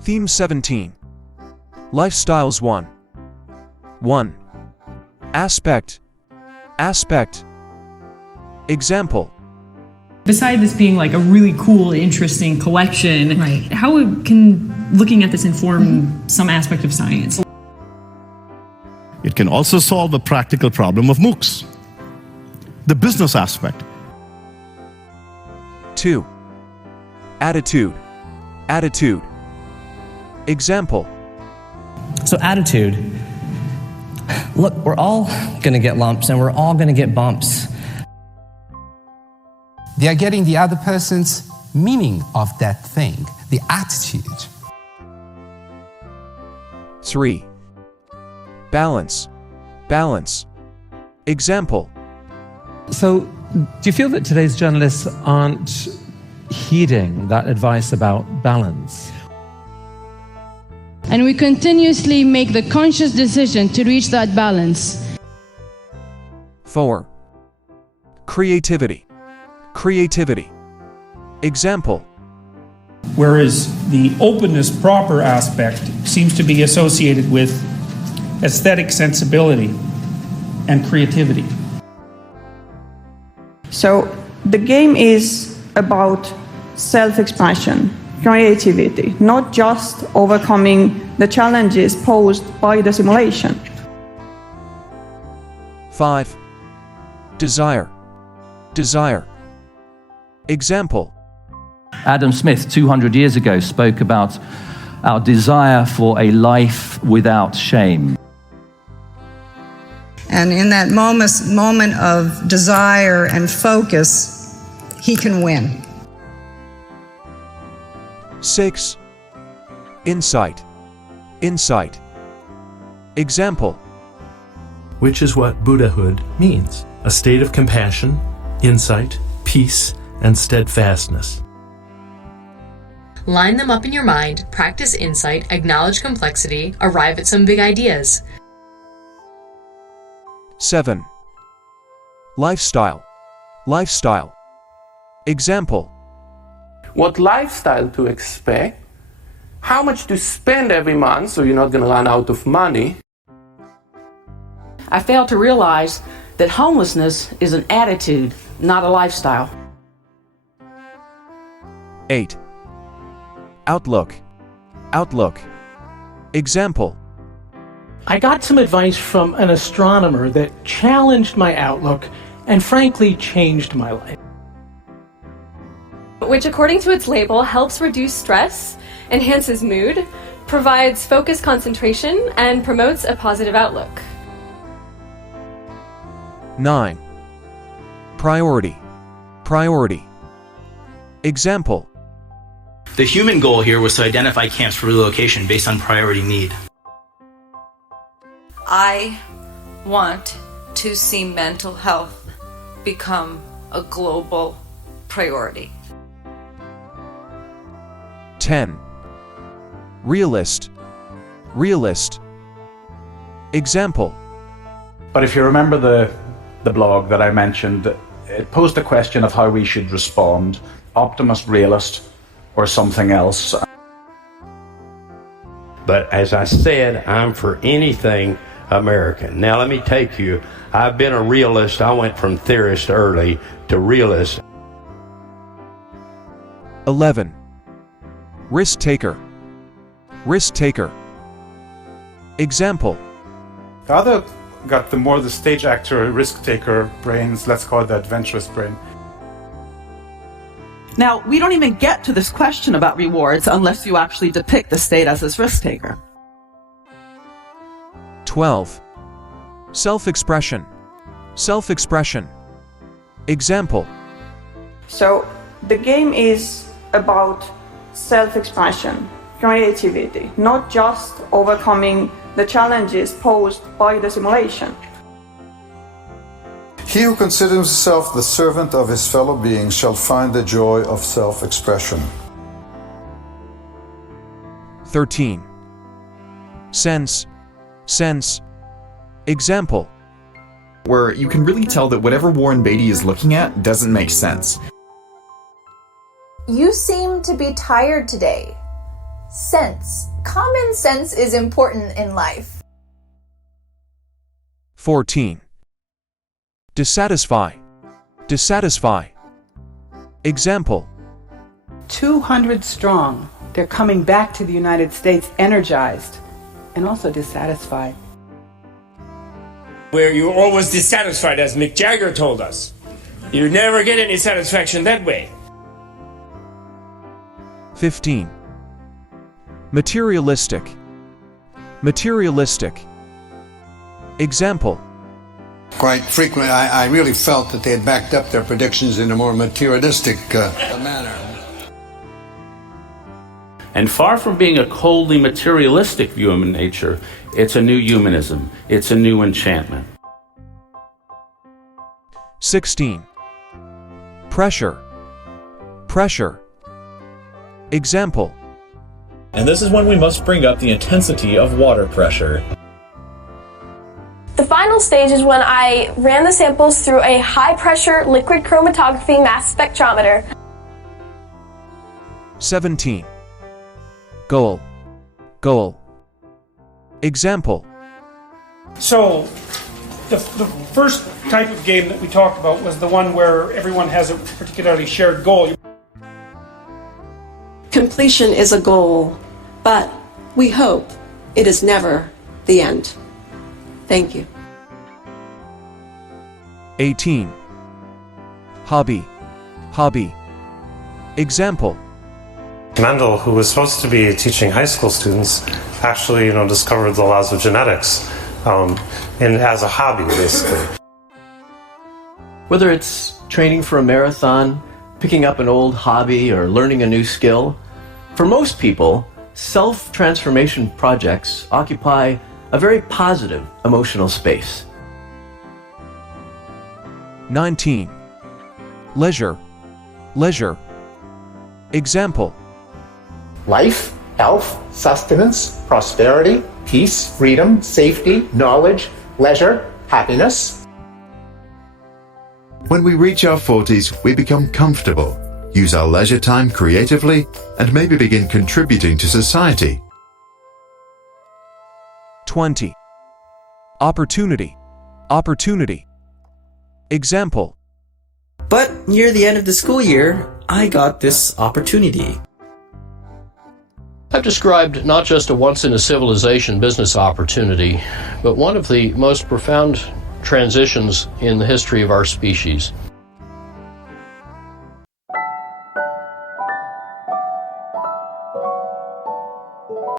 Theme 17. Lifestyles 1. 1. Aspect. Aspect. Example. Besides this being like a really cool, interesting collection, Right. how can looking at this inform some aspect of science? It can also solve a practical problem of MOOCs. The business aspect. 2. Attitude. Attitude. Example. So attitude. Look, we're all going to get lumps and we're all going to get bumps. They are getting the other person's meaning of that thing, the attitude. 3. Balance. Balance. Example. So, do you feel that today's journalists aren't heeding that advice about balance? And we continuously make the conscious decision to reach that balance. 4. Creativity. Creativity. Example. Whereas the openness proper aspect seems to be associated with aesthetic sensibility and creativity. So the game is about self-expression, creativity, not just overcoming the challenges posed by the simulation. 5. Desire. Desire. Example. Adam Smith, 200 years ago, spoke about our desire for a life without shame. And in that moment of desire and focus, he can win. 6. Insight. Insight. Example. Which is what Buddhahood means: a state of compassion, insight, peace, and steadfastness. Line them up in your mind, practice insight, acknowledge complexity, arrive at some big ideas. 7. Lifestyle. Lifestyle. Example. What lifestyle to expect, how much to spend every month so you're not going to run out of money. I failed to realize that homelessness is an attitude, not a lifestyle. 8. Outlook. Outlook. Example. I got some advice from an astronomer that challenged my outlook and frankly changed my life. Which, according to its label, helps reduce stress, enhances mood, provides focused concentration, and promotes a positive outlook. 9. Priority. Priority. Example. The human goal here was to identify camps for relocation based on priority need. I want to see mental health become a global priority. 10. Realist. Realist. Example. But if you remember the blog that I mentioned, it posed the question of how we should respond: optimist, realist, or something else. But as I said, I'm for anything American. Now let me take you, I've been a realist. I went from theorist early to realist. 11. Risk taker. Risk taker. Example. The other got the more the stage actor, risk taker brains, let's call it the adventurous brain. Now, we don't even get to this question about rewards unless you actually depict the state as this risk taker. 12. Self-expression. Self-expression. Example. So the game is about self-expression, creativity, not just overcoming the challenges posed by the simulation. He who considers himself the servant of his fellow beings shall find the joy of self-expression. 13. Sense. Sense. Example. Where you can really tell that whatever Warren Beatty is looking at doesn't make sense. You seem to be tired today. Sense. Common sense is important in life. 14. Dissatisfy. Dissatisfy. Example. 200 strong. They're coming back to the United States energized and also dissatisfied. Where you're always dissatisfied, as Mick Jagger told us. You never get any satisfaction that way. 15. Materialistic. Materialistic. Example. Quite frequently, I really felt that they had backed up their predictions in a more materialistic manner. And far from being a coldly materialistic view of nature, it's a new humanism. It's a new enchantment. 16. Pressure. Pressure. Example. And this is when we must bring up the intensity of water pressure. The final stage is when I ran the samples through a high-pressure liquid chromatography mass spectrometer. 17. Goal. Goal. Example. So, the first type of game that we talked about was the one where everyone has a particularly shared goal. Completion is a goal, but we hope it is never the end. Thank you. 18. Hobby. Hobby. Example. Mendel, who was supposed to be teaching high school students, actually, discovered the laws of genetics as a hobby, basically. Whether it's training for a marathon, picking up an old hobby, or learning a new skill, for most people, self-transformation projects occupy a very positive emotional space. 19. Leisure. Leisure. Example. Life, health, sustenance, prosperity, peace, freedom, safety, knowledge, leisure, happiness. When we reach our 40s, we become comfortable, use our leisure time creatively, and maybe begin contributing to society. 20. Opportunity. Opportunity. Example. But near the end of the school year, I got this opportunity. I've described not just a once-in-a-civilization business opportunity, but one of the most profound transitions in the history of our species.